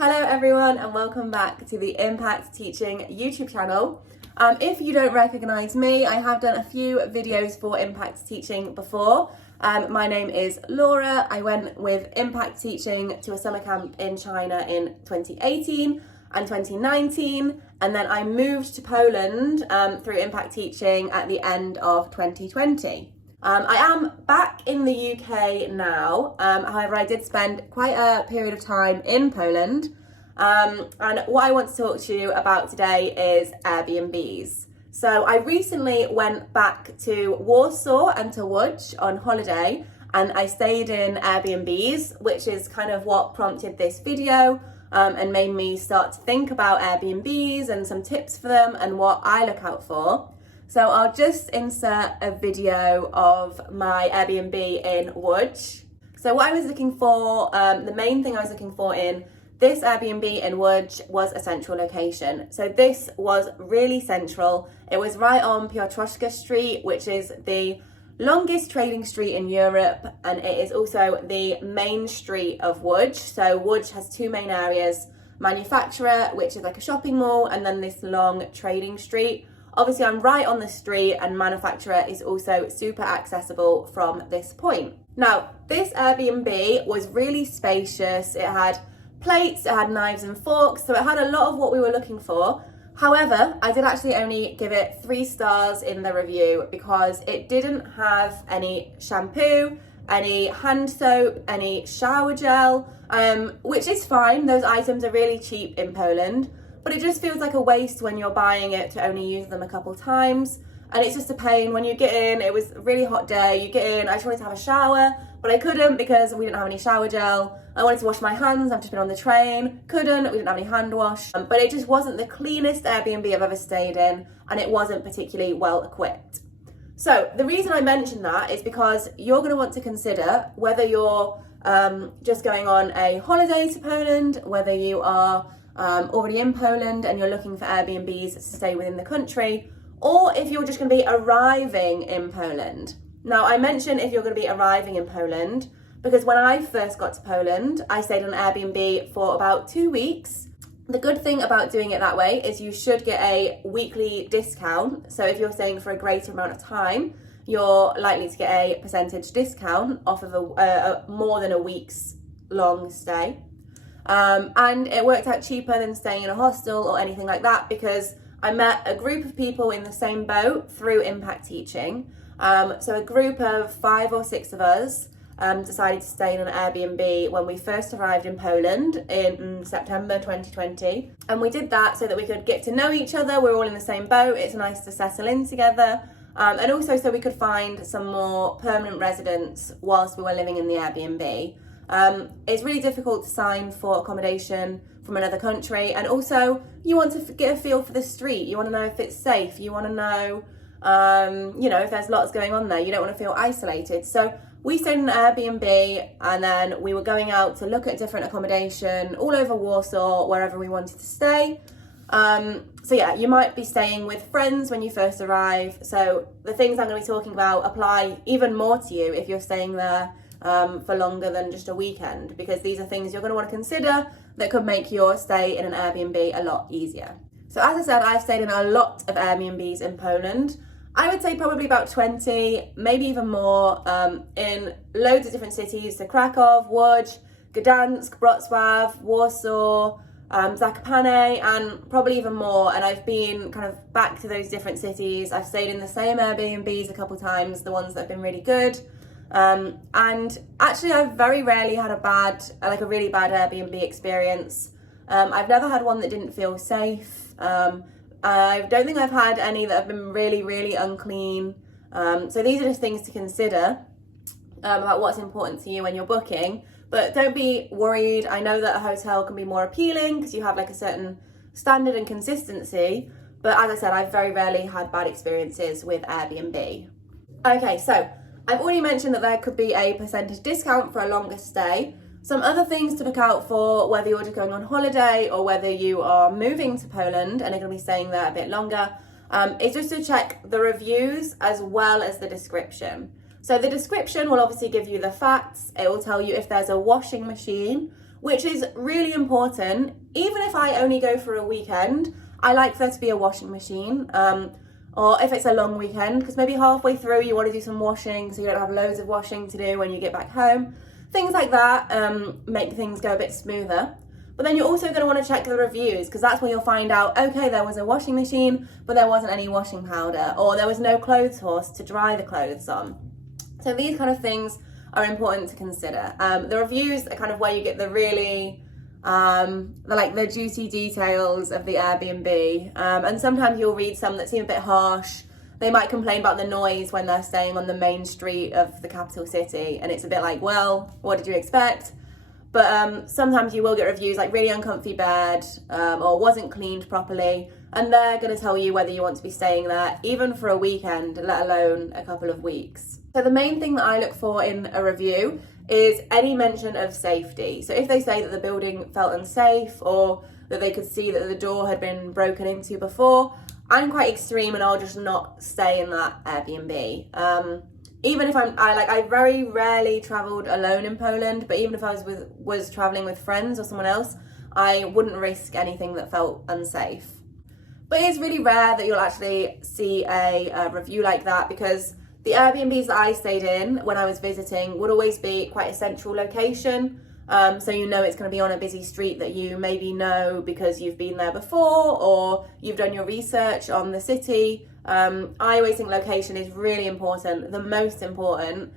Hello everyone and welcome back to the Impact Teaching YouTube channel. If you don't recognise me, I have done a few videos for Impact Teaching before. My name is Laura. I went with Impact Teaching to a summer camp in China in 2018 and 2019, and then I moved to Poland through Impact Teaching at the end of 2020. I am back in the UK now, however I did spend quite a period of time in Poland, and what I want to talk to you about today is Airbnbs. So I recently went back to Warsaw and to Łódź on holiday, and I stayed in Airbnbs, which is kind of what prompted this video and made me start to think about Airbnbs and some tips for them and what I look out for. So I'll just insert a video of my Airbnb in Łódź. So what I was looking for, the main thing I was looking for in this Airbnb in Łódź was a central location. So this was really central. It was right on Piotrowska Street, which is the longest trading street in Europe, and it is also the main street of Łódź. So Łódź has two main areas, manufacturer, which is like a shopping mall, and then this long trading street. Obviously, I'm right on the street, and manufacturer is also super accessible from this point. Now, this Airbnb was really spacious. It had plates, it had knives and forks, so it had a lot of what we were looking for. However, I did actually only give it 3 stars in the review because it didn't have any shampoo, any hand soap, any shower gel, which is fine. Those items are really cheap in Poland. But it just feels like a waste when you're buying it to only use them a couple times. And it's just a pain when you get in. It was a really hot day. You get in, I just wanted to have a shower, but I couldn't because we didn't have any shower gel. I wanted to wash my hands. I've just been on the train. Couldn't. We didn't have any hand wash. But it just wasn't the cleanest Airbnb I've ever stayed in. And it wasn't particularly well equipped. So the reason I mention that is because you're going to want to consider whether you're just going on a holiday to Poland, whether you are already in Poland and you're looking for Airbnbs to stay within the country, or if you're just going to be arriving in Poland. Now, I mention if you're going to be arriving in Poland because when I first got to Poland, I stayed on Airbnb for about 2 weeks. The good thing about doing it that way is you should get a weekly discount. So if you're staying for a greater amount of time, you're likely to get a percentage discount off of a more than a week's long stay. And it worked out cheaper than staying in a hostel or anything like that because I met a group of people in the same boat through Impact Teaching. So a group of 5 or 6 of us decided to stay in an Airbnb when we first arrived in Poland in September 2020. And we did that so that we could get to know each other. We're all in the same boat. It's nice to settle in together. And also so we could find some more permanent residents whilst we were living in the Airbnb. It's really difficult to sign for accommodation from another country, and also you want to get a feel for the street. You want to know if it's safe. You want to know, if there's lots going on there. You don't want to feel isolated. So we stayed in an Airbnb, and then we were going out to look at different accommodation all over Warsaw, wherever we wanted to stay. So yeah, you might be staying with friends when you first arrive. So the things I'm going to be talking about apply even more to you if you're staying there for longer than just a weekend, because these are things you're going to want to consider that could make your stay in an Airbnb a lot easier. So as I said, I've stayed in a lot of Airbnbs in Poland. I would say probably about 20, maybe even more, in loads of different cities. So Krakow, Łódź, Gdansk, Wrocław, Warsaw, Zakopane, and probably even more. And I've been kind of back to those different cities. I've stayed in the same Airbnbs a couple times, the ones that have been really good. And actually I've very rarely had a really bad Airbnb experience. I've never had one that didn't feel safe. I don't think I've had any that have been really, really unclean. So these are just things to consider about what's important to you when you're booking. But don't be worried. I know that a hotel can be more appealing because you have like a certain standard and consistency. But as I said, I've very rarely had bad experiences with Airbnb. Okay, so I've already mentioned that there could be a percentage discount for a longer stay. Some other things to look out for, whether you're just going on holiday or whether you are moving to Poland and are going to be staying there a bit longer, is just to check the reviews as well as the description. So the description will obviously give you the facts. It will tell you if there's a washing machine, which is really important. Even if I only go for a weekend, I like there to be a washing machine. Or if it's a long weekend, because maybe halfway through you want to do some washing so you don't have loads of washing to do when you get back home. Things like that make things go a bit smoother. But then you're also going to want to check the reviews, because that's where you'll find out, okay, there was a washing machine, but there wasn't any washing powder, or there was no clothes horse to dry the clothes on. So these kind of things are important to consider. The reviews are kind of where you get the really, the juicy details of the Airbnb. And sometimes you'll read some that seem a bit harsh. They might complain about the noise when they're staying on the main street of the capital city. And it's a bit like, well, what did you expect? But sometimes you will get reviews like really uncomfy bed, or wasn't cleaned properly. And they're going to tell you whether you want to be staying there, even for a weekend, let alone a couple of weeks. So the main thing that I look for in a review is any mention of safety. So if they say that the building felt unsafe, or that they could see that the door had been broken into before, I'm quite extreme and I'll just not stay in that Airbnb. Even if I very rarely traveled alone in Poland, but even if I was traveling with friends or someone else, I wouldn't risk anything that felt unsafe. But it's really rare that you'll actually see a review like that, because the Airbnbs that I stayed in when I was visiting would always be quite a central location. So you know it's going to be on a busy street that you maybe know because you've been there before, or you've done your research on the city. I always think location is really important, the most important,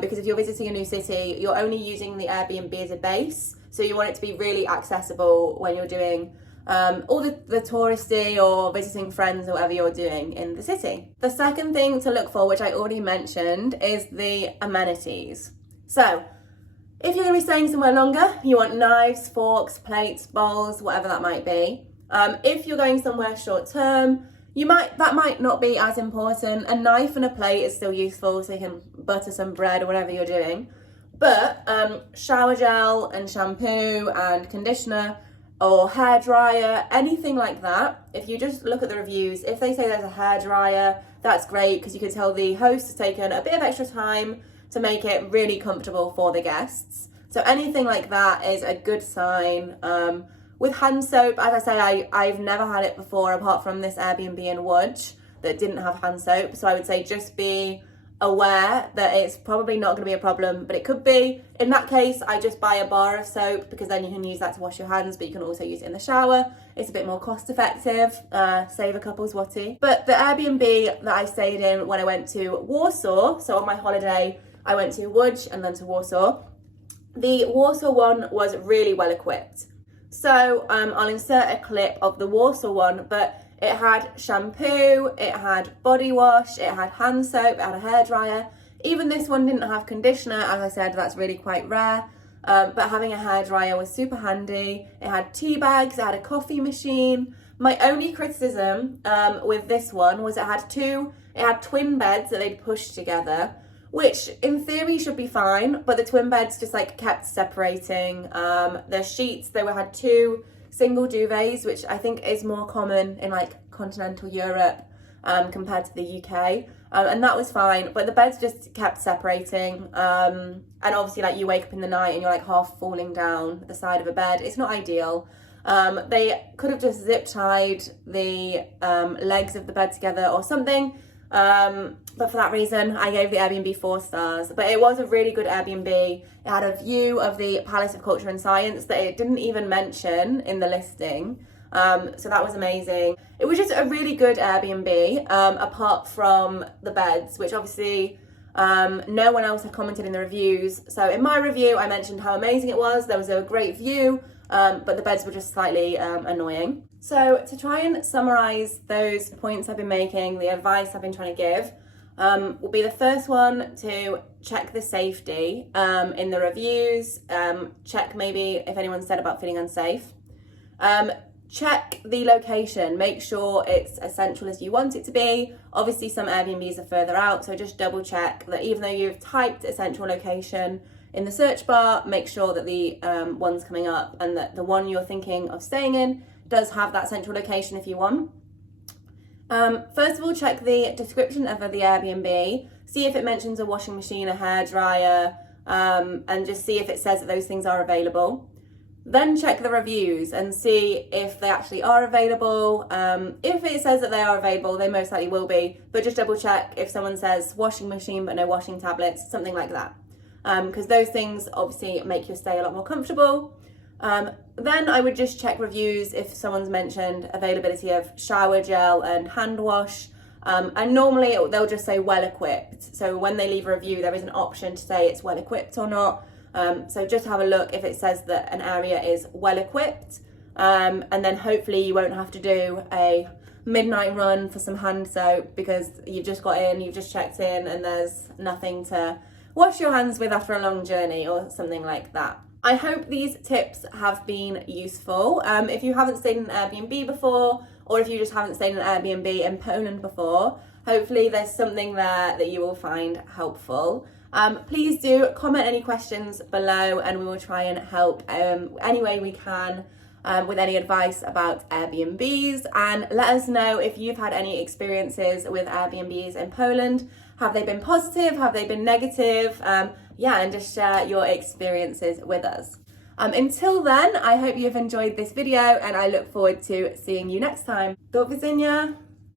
because if you're visiting a new city, you're only using the Airbnb as a base. So you want it to be really accessible when you're doing all the touristy or visiting friends or whatever you're doing in the city. The second thing to look for, which I already mentioned, is the amenities. So if you're going to be staying somewhere longer, you want knives, forks, plates, bowls, whatever that might be. If you're going somewhere short term, that might not be as important. A knife and a plate is still useful, so you can butter some bread or whatever you're doing. But shower gel and shampoo and conditioner or hair dryer, anything like that, if you just look at the reviews, if they say there's a hair dryer, that's great, because you can tell the host has taken a bit of extra time to make it really comfortable for the guests. So anything like that is a good sign. With hand soap, as I say, I've never had it before apart from this Airbnb in Łódź that didn't have hand soap. So I would say just be aware that it's probably not going to be a problem, but it could be. In that case, I just buy a bar of soap, because then you can use that to wash your hands, but you can also use it in the shower. It's a bit more cost effective, save a couple zloty. But the Airbnb that I stayed in when I went to Warsaw, so on my holiday, I went to Łódź and then to Warsaw. The Warsaw one was really well equipped. So I'll insert a clip of the Warsaw one, but it had shampoo, it had body wash, it had hand soap, it had a hairdryer. Even this one didn't have conditioner, as I said, that's really quite rare. But having a hairdryer was super handy. It had tea bags, it had a coffee machine. My only criticism with this one was it had twin beds that they'd pushed together, which in theory should be fine, but the twin beds just kept separating. The sheets, they had two single duvets, which I think is more common in continental Europe compared to the UK. And that was fine, but the beds just kept separating. And obviously you wake up in the night and you're half falling down the side of a bed. It's not ideal. They could have just zip tied the legs of the bed together or something. But for that reason, I gave the Airbnb 4 stars. But it was a really good Airbnb. It had a view of the Palace of Culture and Science that it didn't even mention in the listing. So that was amazing. It was just a really good Airbnb, apart from the beds, which obviously no one else had commented in the reviews. So in my review, I mentioned how amazing it was. There was a great view, but the beds were just slightly annoying. So to try and summarise those points I've been making, the advice I've been trying to give, will be the first one to check the safety in the reviews, check maybe if anyone said about feeling unsafe. Check the location, make sure it's as central as you want it to be. Obviously some Airbnbs are further out, so just double check that even though you've typed a central location in the search bar, make sure that the one's coming up and that the one you're thinking of staying in does have that central location if you want. First of all, check the description of the Airbnb, see if it mentions a washing machine, a hairdryer, and just see if it says that those things are available. Then check the reviews and see if they actually are available. If it says that they are available, they most likely will be, but just double check if someone says washing machine but no washing tablets, something like that. Because those things obviously make your stay a lot more comfortable. Then I would just check reviews if someone's mentioned availability of shower gel and hand wash. And normally they'll just say well equipped. So when they leave a review, there is an option to say it's well equipped or not. So just have a look if it says that an area is well equipped. And then hopefully you won't have to do a midnight run for some hand soap because you've just got in, you've just checked in, and there's nothing to wash your hands with after a long journey or something like that. I hope these tips have been useful. If you haven't stayed in an Airbnb before, or if you just haven't stayed in an Airbnb in Poland before, hopefully there's something there that you will find helpful. Please do comment any questions below and we will try and help any way we can with any advice about Airbnbs, and let us know if you've had any experiences with Airbnbs in Poland. Have they been positive? Have they been negative? And just share your experiences with us. Until then, I hope you've enjoyed this video and I look forward to seeing you next time. Do widzenia!